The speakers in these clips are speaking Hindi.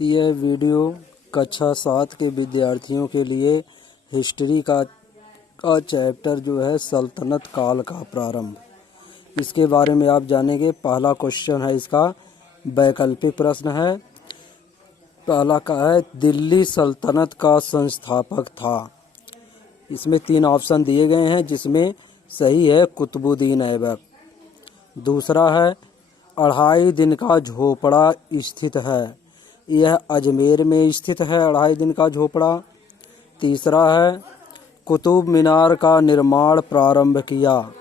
यह वीडियो कक्षा 7 के विद्यार्थियों के लिए हिस्ट्री का चैप्टर जो है सल्तनत काल का प्रारंभ, इसके बारे में आप जानेंगे। पहला क्वेश्चन है, इसका वैकल्पिक प्रश्न है। पहला का है, दिल्ली सल्तनत का संस्थापक था। इसमें 3 ऑप्शन दिए गए हैं, जिसमें सही है कुतुबुद्दीन ऐबक। दूसरा है, 2.5 दिन का झोपड़ा स्थित है। यह अजमेर में स्थित है 2.5 दिन का झोपड़ा। तीसरा है, कुतुब मीनार का निर्माण प्रारंभ किया।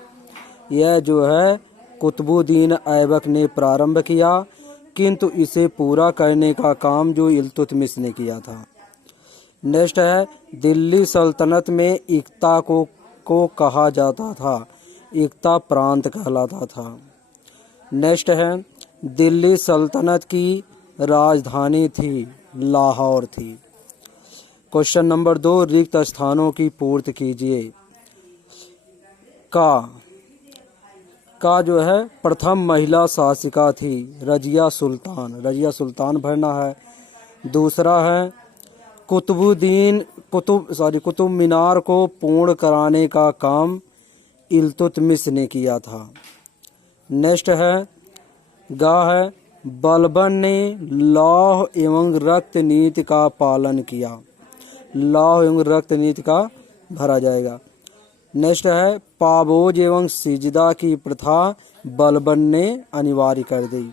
यह जो है कुतुबुद्दीन ऐबक ने प्रारंभ किया, किंतु इसे पूरा करने का काम जो इल्तुतमिश ने किया था। नेक्स्ट है, दिल्ली सल्तनत में इक्ता को कहा जाता था। इक्ता प्रांत कहलाता था। नेक्स्ट है, दिल्ली सल्तनत की राजधानी थी लाहौर थी। क्वेश्चन नंबर 2, रिक्त स्थानों की पूर्ति कीजिए। का जो है प्रथम महिला शासिका थी रजिया सुल्तान भरना है। दूसरा है, कुतुब मीनार को पूर्ण कराने का काम इल्तुतमिश ने किया था। नेक्स्ट है, बलबन ने लौह एवं रक्त नीति का पालन किया। लौह एवं रक्त नीति का भरा जाएगा। नेक्स्ट है, पाबोज एवं सिजदा की प्रथा बलबन ने अनिवार्य कर दी।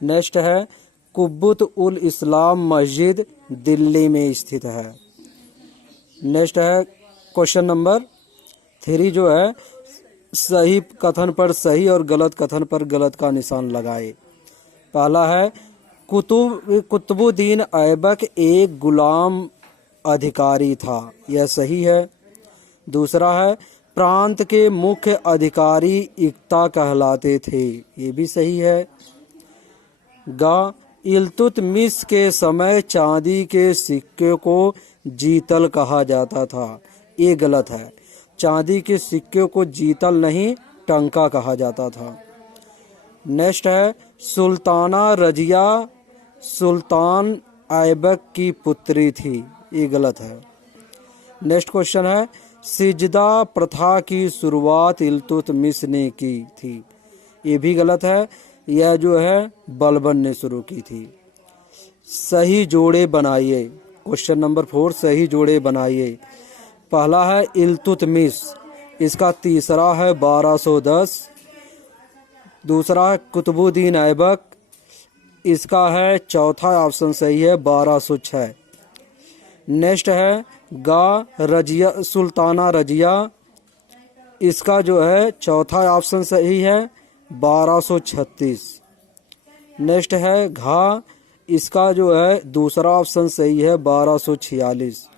नेक्स्ट है, कुब्बत उल इस्लाम मस्जिद दिल्ली में स्थित है। नेक्स्ट है, क्वेश्चन नंबर 3 जो है, सही कथन पर सही और गलत कथन पर गलत का निशान लगाए। पहला है, कुतुबुद्दीन ऐबक एक गुलाम अधिकारी था। यह सही है। दूसरा है, प्रांत के मुख्य अधिकारी इक्ता कहलाते थे। ये भी सही है। इल्तुतमिश के समय चांदी के सिक्के को जीतल कहा जाता था। ये गलत है। चांदी के सिक्के को जीतल नहीं, टंका कहा जाता था। नेक्स्ट है, सुल्ताना रजिया सुल्तान ऐबक की पुत्री थी। ये गलत है। नेक्स्ट क्वेश्चन है, सिजदा प्रथा की शुरुआत इल्तुतमिश ने की थी। ये भी गलत है। यह जो है बलबन ने शुरू की थी। सही जोड़े बनाइए। क्वेश्चन नंबर 4, सही जोड़े बनाइए। पहला है इल्तुतमिश, इसका तीसरा है 1210। दूसरा है कुतुबुद्दीन ऐबक, इसका है चौथा ऑप्शन सही है 1206। नेक्स्ट है रजिया सुल्ताना रजिया, इसका जो है चौथा ऑप्शन सही है 1236। नेक्स्ट है इसका जो है दूसरा ऑप्शन सही है 1246।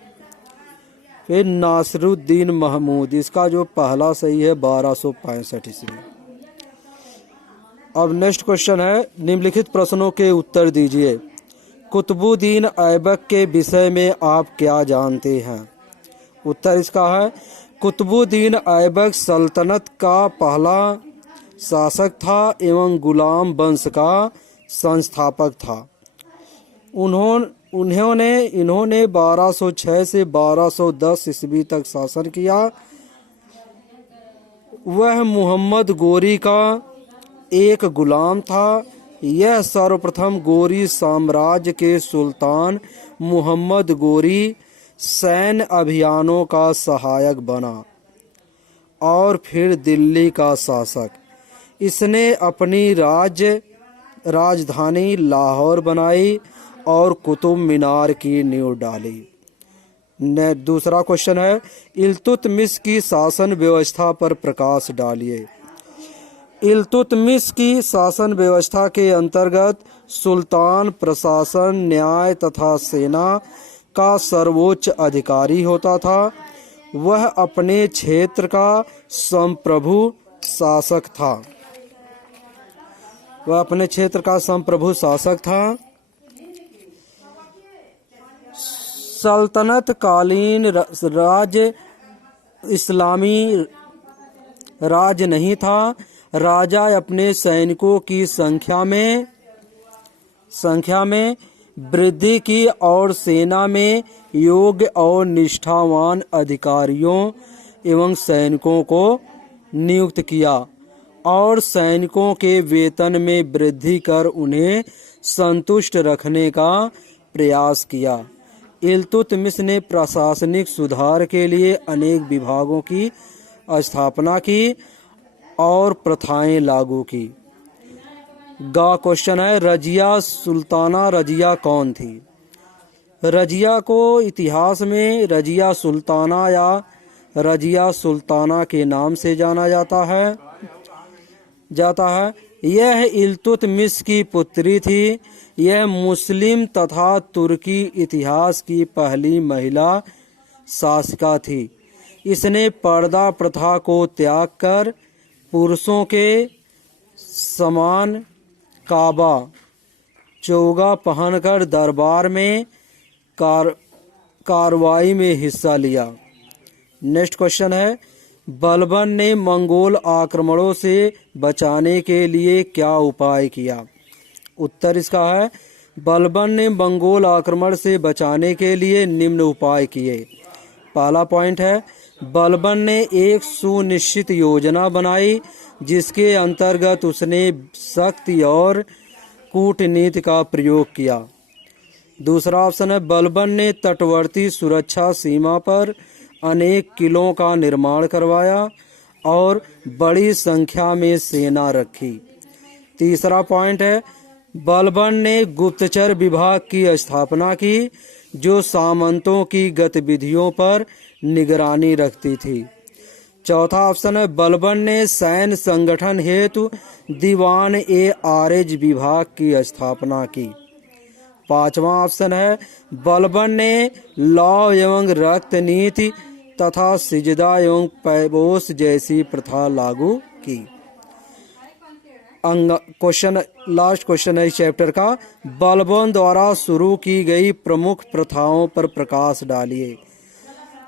फिर नासिरुद्दीन महमूद, इसका जो पहला सही है 1265 ईस्वी। अब नेक्स्ट क्वेश्चन है, निम्नलिखित प्रश्नों के उत्तर दीजिए। कुतुबुद्दीन ऐबक के विषय में आप क्या जानते हैं? उत्तर इसका है, कुतुबुद्दीन ऐबक सल्तनत का पहला शासक था एवं गुलाम वंश का संस्थापक था। इन्होंने 1206 से 1210 ईस्वी तक शासन किया। वह मोहम्मद गोरी का एक गुलाम था। यह सर्वप्रथम गोरी साम्राज्य के सुल्तान मोहम्मद गोरी सैन्य अभियानों का सहायक बना और फिर दिल्ली का शासक। इसने अपनी राजधानी लाहौर बनाई और कुतुब मीनार की नींव डाली। दूसरा क्वेश्चन है, इल्तुतमिश की शासन व्यवस्था पर प्रकाश डालिए। इल्तुतमिश की शासन व्यवस्था के अंतर्गत सुल्तान प्रशासन, न्याय तथा सेना का सर्वोच्च अधिकारी होता था। वह अपने क्षेत्र का संप्रभु शासक था। सल्तनत कालीन राज्य इस्लामी राज्य नहीं था। राजा अपने सैनिकों की संख्या में वृद्धि की और सेना में योग्य और निष्ठावान अधिकारियों एवं सैनिकों को नियुक्त किया और सैनिकों के वेतन में वृद्धि कर उन्हें संतुष्ट रखने का प्रयास किया। इल्तुतमिश ने प्रशासनिक सुधार के लिए अनेक विभागों की स्थापना की और प्रथाएं लागू की। गा क्वेश्चन है, रजिया सुल्ताना रजिया कौन थी? रजिया को इतिहास में रजिया सुल्ताना या रजिया सुल्ताना के नाम से जाना जाता है। यह इल्तुतमिश की पुत्री थी। यह मुस्लिम तथा तुर्की इतिहास की पहली महिला शासिका थी। इसने पर्दा प्रथा को त्याग कर पुरुषों के समान काबा चोगा पहनकर दरबार में कार्रवाई में हिस्सा लिया। नेक्स्ट क्वेश्चन है, बलबन ने मंगोल आक्रमणों से बचाने के लिए क्या उपाय किया? उत्तर इसका है, बलबन ने मंगोल आक्रमण से बचाने के लिए निम्न उपाय किए। पहला पॉइंट है, बलबन ने एक सुनिश्चित योजना बनाई जिसके अंतर्गत उसने शक्ति और कूटनीति का प्रयोग किया। दूसरा ऑप्शन है, बलबन ने तटवर्ती सुरक्षा सीमा पर अनेक किलों का निर्माण करवाया और बड़ी संख्या में सेना रखी। तीसरा पॉइंट है, बलबन ने गुप्तचर विभाग की स्थापना की जो सामंतों की गतिविधियों पर निगरानी रखती थी। चौथा ऑप्शन है, बलबन ने सैन्य संगठन हेतु दीवान ए आरज विभाग की स्थापना की। पांचवा ऑप्शन है, बलबन ने लौ एवं रक्त नीति तथा सिजदा एवं पैबोस जैसी प्रथा लागू की। लास्ट क्वेश्चन है इस चैप्टर का, बलबन द्वारा शुरू की गई प्रमुख प्रथाओं पर प्रकाश डालिए।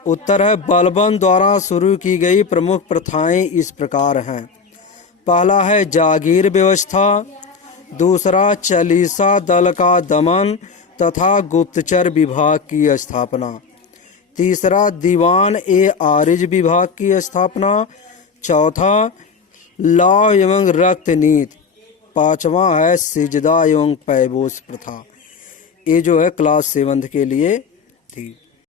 उत्तर है, बलबन द्वारा शुरू की गई प्रमुख प्रथाएं इस प्रकार हैं। पहला है जागीर व्यवस्था, दूसरा चालीसा दल का दमन तथा गुप्तचर विभाग की स्थापना, तीसरा दीवान ए आरिज विभाग की स्थापना, चौथा लौ एवं रक्त नीति, पांचवा है सिजदा एवं पैबोस प्रथा। ये जो है क्लास 7 के लिए थी।